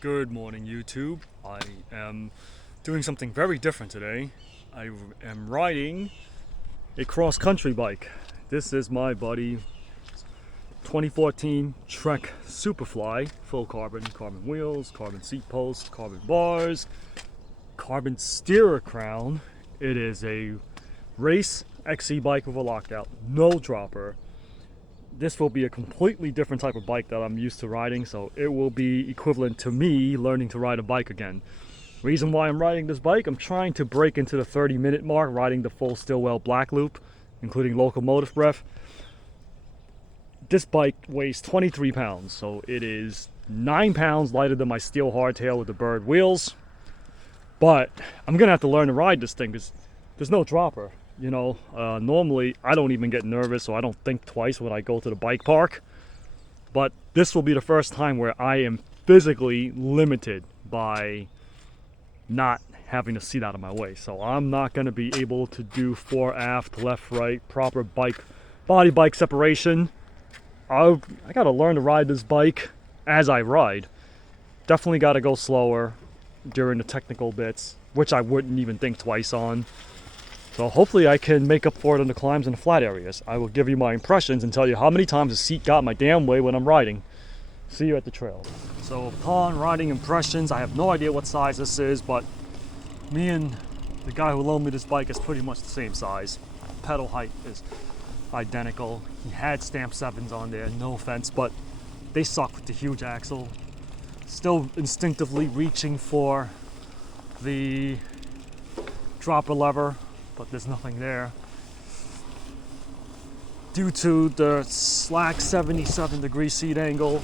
Good morning, YouTube. I am doing something very different today. I am riding a cross-country bike. This is my buddy 2014 Trek Superfly, full carbon wheels, carbon seat posts, carbon bars, carbon steerer crown. It is a race XC bike with a lockout, no dropper. This will be a completely different type of bike that I'm used to riding, so it will be equivalent to me learning to ride a bike again. Reason why I'm riding this bike, I'm trying to break into the 30-minute mark riding the full Stillwell Black Loop, including locomotive breath. This bike weighs 23 pounds, so it is 9 pounds lighter than my steel hardtail with the bird wheels. But I'm gonna have to learn to ride this thing because there's no dropper. You know, normally I don't even get nervous, so I don't think twice when I go to the bike park. But this will be the first time where I am physically limited by not having a seat out of my way. So I'm not going to be able to do fore, aft, left, right, proper body bike separation. I got to learn to ride this bike as I ride. Definitely got to go slower during the technical bits, which I wouldn't even think twice on. So hopefully I can make up for it on the climbs and the flat areas. I will give you my impressions and tell you how many times the seat got my damn way when I'm riding. See you at the trail. So upon riding impressions, I have no idea what size this is, but me and the guy who loaned me this bike is pretty much the same size. Pedal height is identical. He had stamp 7s on there, no offense, but they suck with the huge axle. Still instinctively reaching for the dropper lever, but there's nothing there. Due to the slack 77-degree seat angle,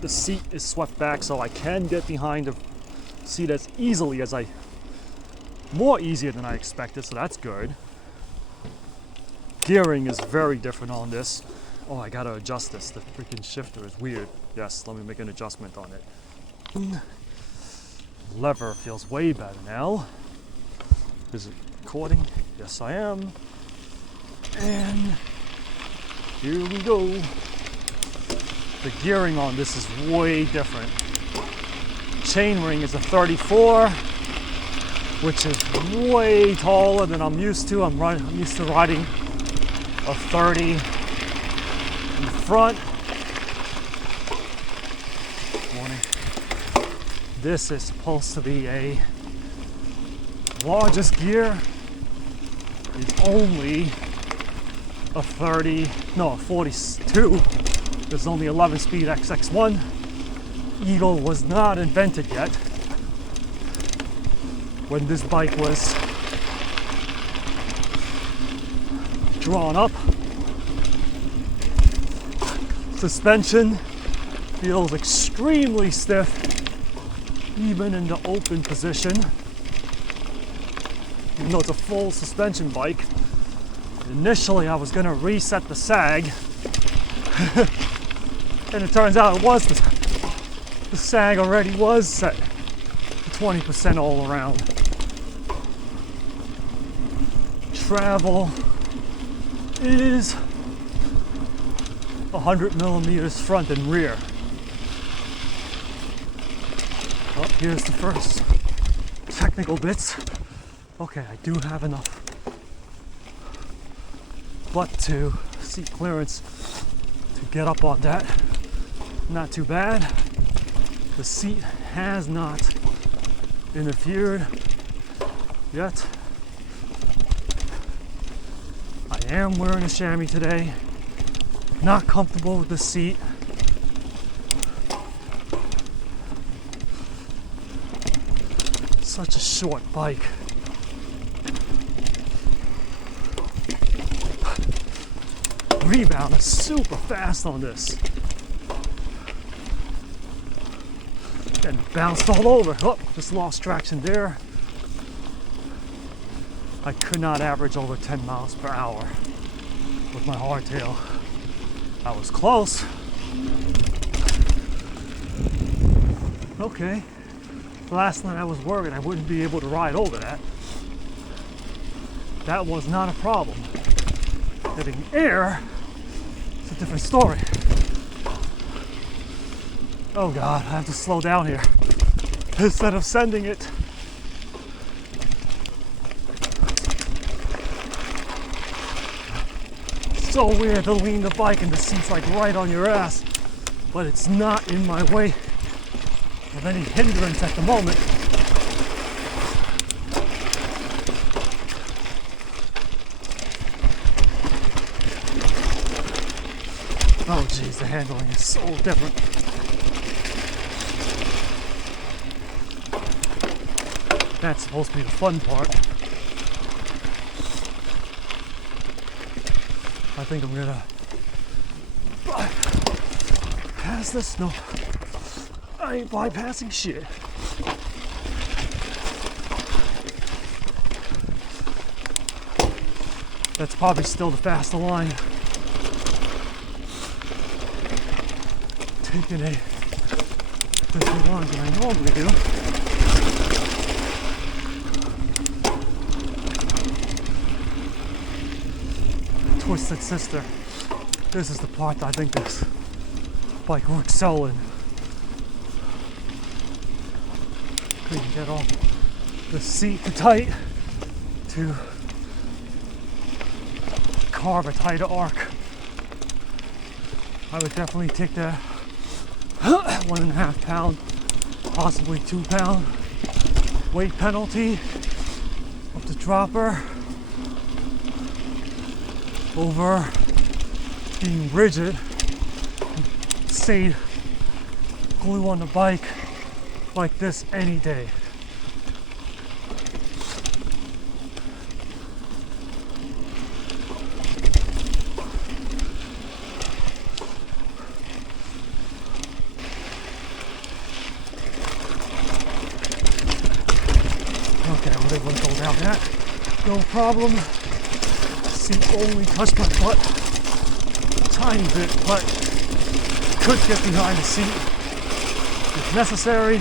the seat is swept back so I can get behind the seat as easily as more easier than I expected, so that's good. Gearing is very different on this. Oh, I gotta adjust this. The freaking shifter is weird. Yes, let me make an adjustment on it. Lever feels way better now. Is it recording? Yes, I am. And here we go. The gearing on this is way different. Chainring is a 34, which is way taller than I'm used to. I'm used to riding a 30 in the front. Morning. This is supposed to be a largest gear is only a 42. There's only 11 speed XX1. Eagle was not invented yet when this bike was drawn up. Suspension feels extremely stiff even in the open position. Even though it's a full suspension bike, initially I was going to reset the sag, and it turns out the sag already was set to 20% all around. Travel is 100 millimeters front and rear. Oh, here's the first technical bits. Okay, I do have enough butt to seat clearance to get up on that. Not too bad. The seat has not interfered yet. I am wearing a chamois today. Not comfortable with the seat. Such a short bike. Rebound is super fast on this. Getting bounced all over. Oh, just lost traction there. I could not average over 10 miles per hour with my hardtail. I was close. Okay. Last night I was worried I wouldn't be able to ride over that. That was not a problem. Getting air, it's a different story. Oh God, I have to slow down here instead of sending it. It's so weird to lean the bike and the seat's like right on your ass, but it's not in my way of any hindrance at the moment. Oh geez, the handling is so different. That's supposed to be the fun part. I think I'm gonna bypass this. No, I ain't bypassing shit. That's probably still the faster line. Taking a different line than I normally do. Twisted Sister. This is the part that I think this bike will excel in. Couldn't get off the seat too tight to carve a tighter arc. I would definitely take that 1.5 pound, possibly 2 pound weight penalty of the dropper over being rigid and stayed glue on the bike like this any day. Okay, I'm able to go down that. No problem. Seat only touched my butt a tiny bit, but could get behind the seat if necessary.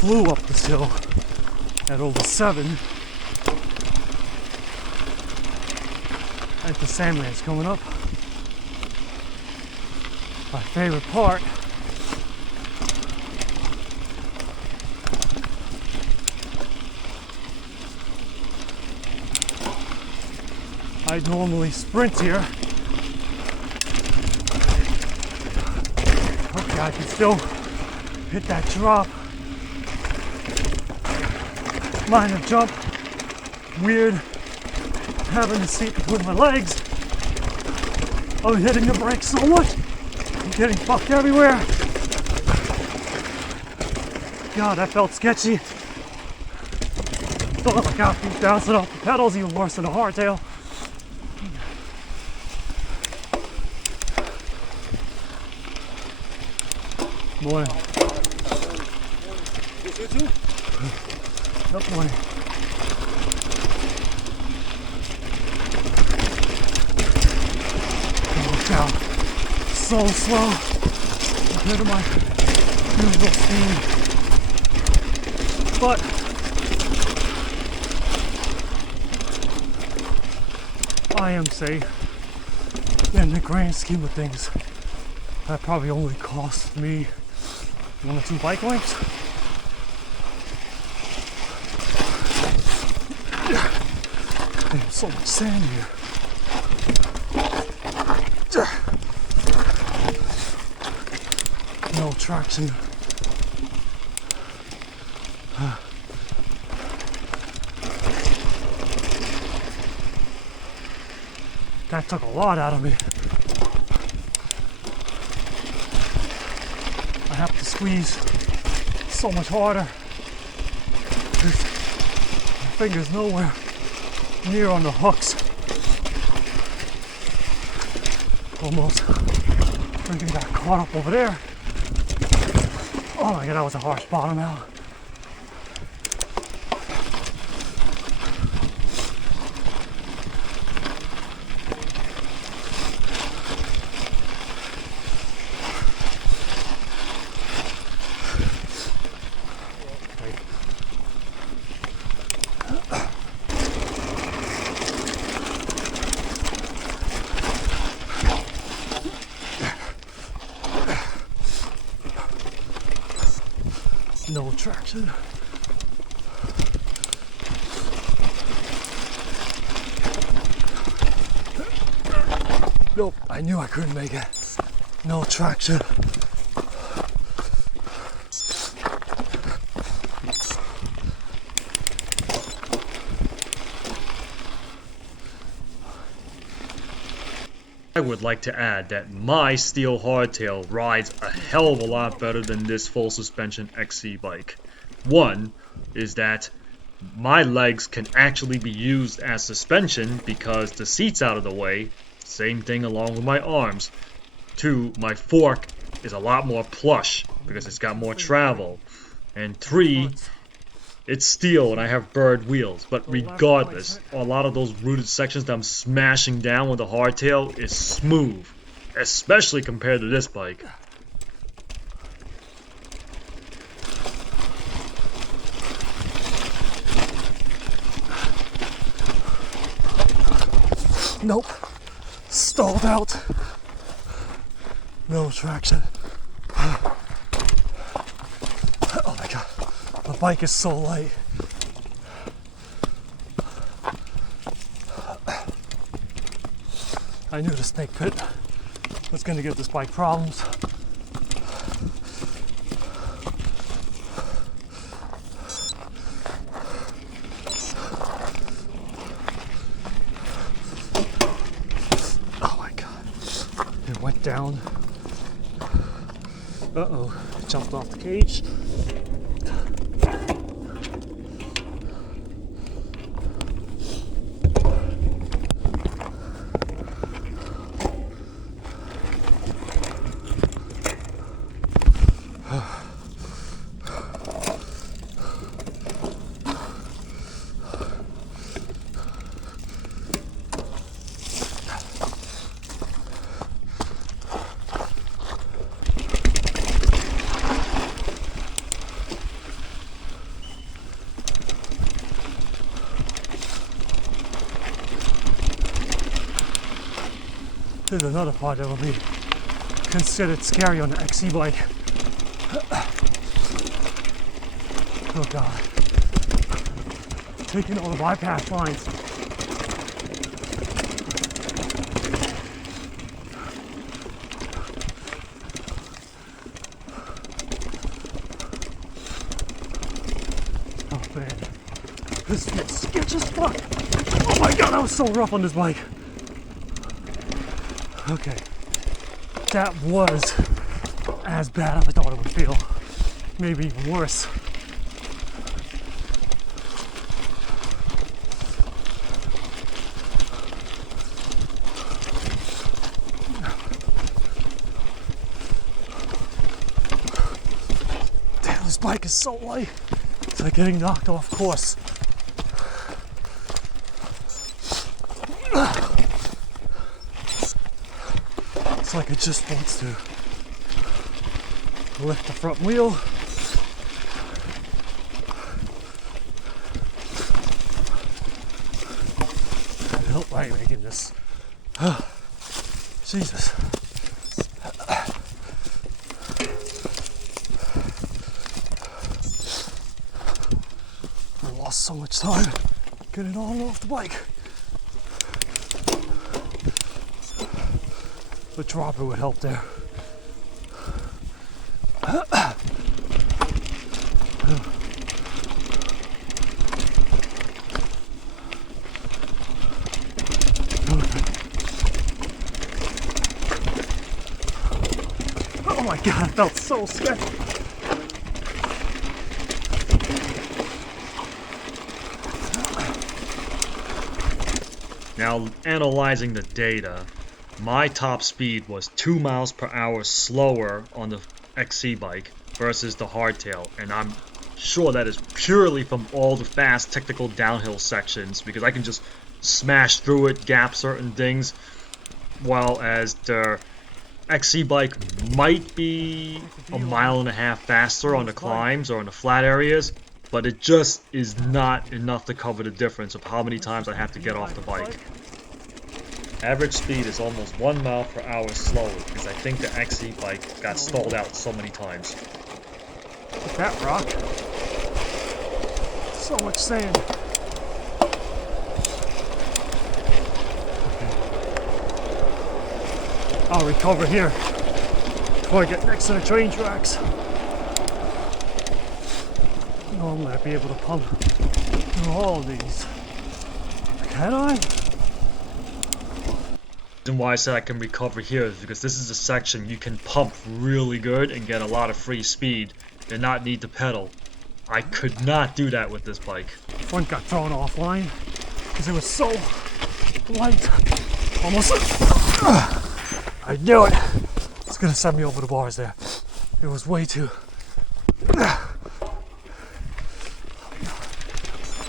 Flew up this hill at over 7. Like the Sandman's coming up. My favorite part. I'd normally sprint here. Okay, I can still hit that drop. Minor jump. Weird having the seat between my legs. I'm hitting the brakes so much. I'm getting fucked everywhere. God, that felt sketchy. Felt like I was bouncing off the pedals, even worse than a hardtail. Morning. Good morning. Down so slow compared to my usual speed, but I am safe in the grand scheme of things. That probably only cost me 1 or 2 bike lengths. There's so much sand here. No traction. That took a lot out of me. I have to squeeze so much harder. My finger's nowhere near on the hooks. Almost freaking got caught up over there. Oh my god, that was a harsh bottom out. No traction. Nope, I knew I couldn't make it. No traction. I would like to add that my steel hardtail rides a hell of a lot better than this full suspension XC bike. One is that my legs can actually be used as suspension because the seat's out of the way. Same thing along with my arms. Two, my fork is a lot more plush because it's got more travel. And three, it's steel and I have bird wheels, but regardless, a lot of those rooted sections that I'm smashing down with the hardtail is smooth, especially compared to this bike. Nope, stalled out. No traction. Oh my god. The bike is so light. I knew the snake pit was going to give this bike problems. Oh my god. It went down. Uh-oh. It jumped off the cage. There's another part that will be considered scary on the XC bike. Oh god. Taking all the bypass lines. Oh man. This feels sketch as fuck. Oh my god, that was so rough on this bike. Okay, that was as bad as I thought it would feel. Maybe even worse. Damn, this bike is so light. It's like getting knocked off course. It's like it just wants to lift the front wheel. Help by making this. Jesus. I lost so much time getting on and off the bike. The dropper would help there. Oh my god, it felt so sketchy. Now, analyzing the data, my top speed was 2 miles per hour slower on the XC bike versus the hardtail, and I'm sure that is purely from all the fast technical downhill sections because I can just smash through it, gap certain things, while as the XC bike might be a mile and a half faster on the climbs or on the flat areas, but it just is not enough to cover the difference of how many times I have to get off the bike. Average speed is almost 1 mile per hour slower because I think the XC bike got stalled out so many times. that rock. So much sand. Okay. I'll recover here before I get next to the train tracks. Normally I'd be able to pump through all of these. Can I? The reason why I said I can recover here is because this is a section you can pump really good and get a lot of free speed and not need to pedal. I could not do that with this bike. Front got thrown offline because it was so light. Almost. I knew it. It's gonna send me over the bars there. It was way too.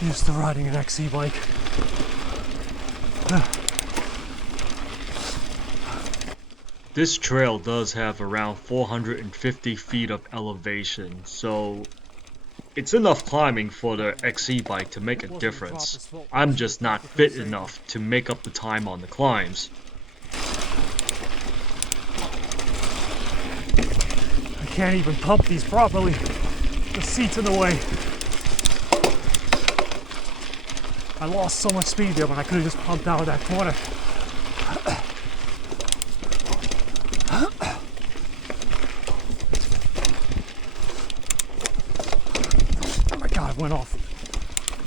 Used to riding an XC bike. This trail does have around 450 feet of elevation, so it's enough climbing for the XC bike to make a difference. I'm just not fit enough to make up the time on the climbs. I can't even pump these properly. The seat's in the way. I lost so much speed there when I could have just pumped out of that corner. Oh my God, I went off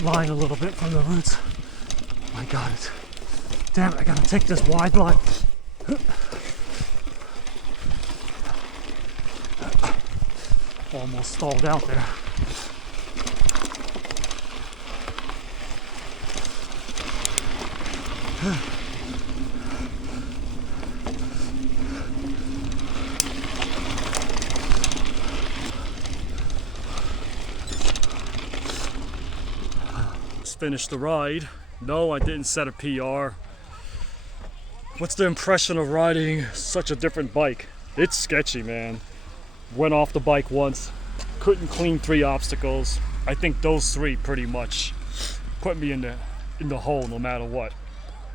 line a little bit from the roots. Oh my God, damn it, I gotta take this wide line. Almost stalled out there. Just finished the ride. No, I didn't set a PR. What's the impression of riding such a different bike? It's sketchy, man. Went off the bike once, couldn't clean 3 obstacles. I think those 3 pretty much put me in the hole no matter what.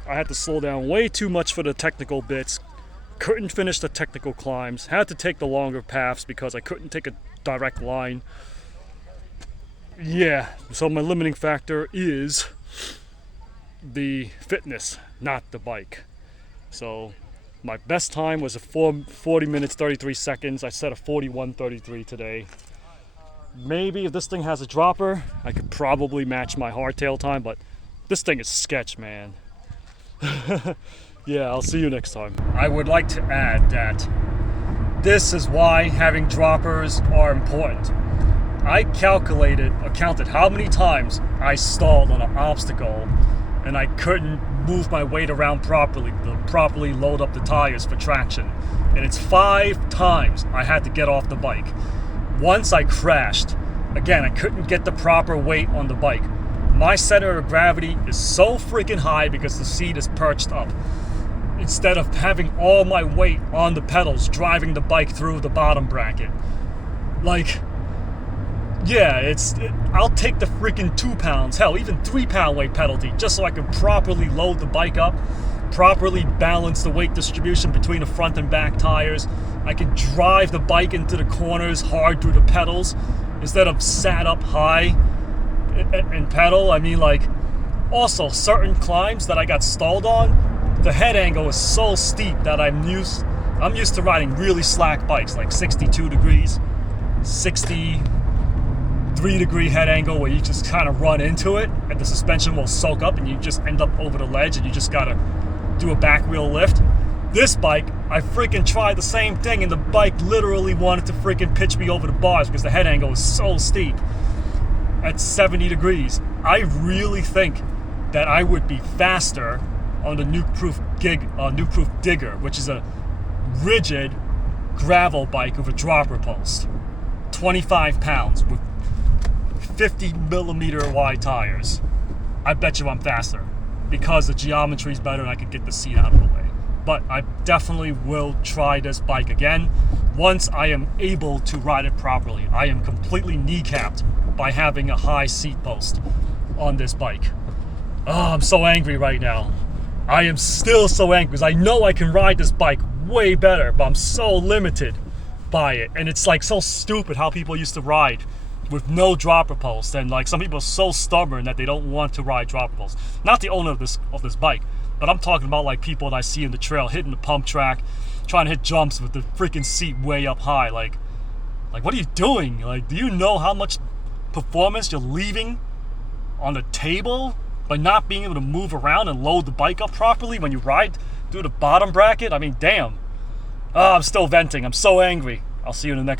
I had to slow down way too much for the technical bits. Couldn't finish the technical climbs. Had to take the longer paths because I couldn't take a direct line. Yeah, so my limiting factor is the fitness, not the bike. So my best time was a 40 minutes 33 seconds. I set a 41:33 today. Maybe if this thing has a dropper, I could probably match my hardtail time, but this thing is sketch, man. Yeah, I'll see you next time. I would like to add that this is why having droppers are important. I counted how many times I stalled on an obstacle and I couldn't move my weight around properly to properly load up the tires for traction. And it's 5 times I had to get off the bike. Once I crashed. Again, I couldn't get the proper weight on the bike. My center of gravity is so freaking high because the seat is perched up. Instead of having all my weight on the pedals, driving the bike through the bottom bracket. Like, yeah, I'll take the freaking 2 pounds, hell, even 3 pound weight penalty, just so I can properly load the bike up, properly balance the weight distribution between the front and back tires. I can drive the bike into the corners hard through the pedals instead of sat up high and pedal. I mean, like, also certain climbs that I got stalled on, the head angle is so steep that I'm used to riding really slack bikes, like 62 degrees, 63-degree head angle where you just kind of run into it and the suspension will soak up and you just end up over the ledge and you just gotta do a back wheel lift. This bike, I freaking tried the same thing and the bike literally wanted to freaking pitch me over the bars because the head angle is so steep at 70 degrees. I really think that I would be faster on the nuke-proof Digger, which is a rigid gravel bike with a dropper post. 25 pounds with 50 millimeter wide tires. I bet you I'm faster because the geometry is better and I could get the seat out of the way. But I definitely will try this bike again once I am able to ride it properly. I am completely kneecapped by having a high seat post on this bike. Oh, I'm so angry right now. I am still so angry because I know I can ride this bike way better, but I'm so limited by it. And it's like so stupid how people used to ride with no dropper post, and like some people are so stubborn that they don't want to ride dropper posts. Not the owner of this bike, but I'm talking about like people that I see in the trail hitting the pump track, trying to hit jumps with the freaking seat way up high. Like what are you doing? Like, do you know how much performance you're leaving on the table by not being able to move around and load the bike up properly when you ride through the bottom bracket? I mean, damn. I'm still venting. I'm so angry. I'll see you in the next one.